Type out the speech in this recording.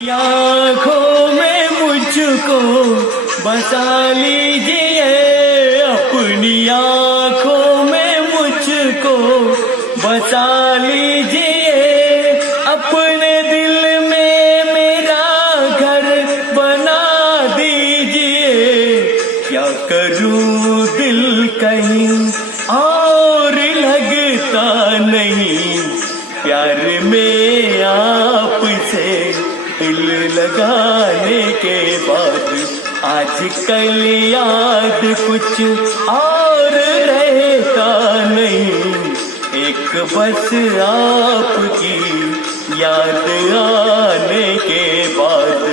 आँखों में मुझको बसा लीजिए, अपनी आँखों में मुझको बसा लीजिए, अपने दिल में मेरा घर बना दीजिए। क्या करूं दिल कहीं और लगता नहीं, प्यार में आपसे दिल लगाने के बाद आजकल याद कुछ और रहता नहीं। एक बस आपकी याद आने के बाद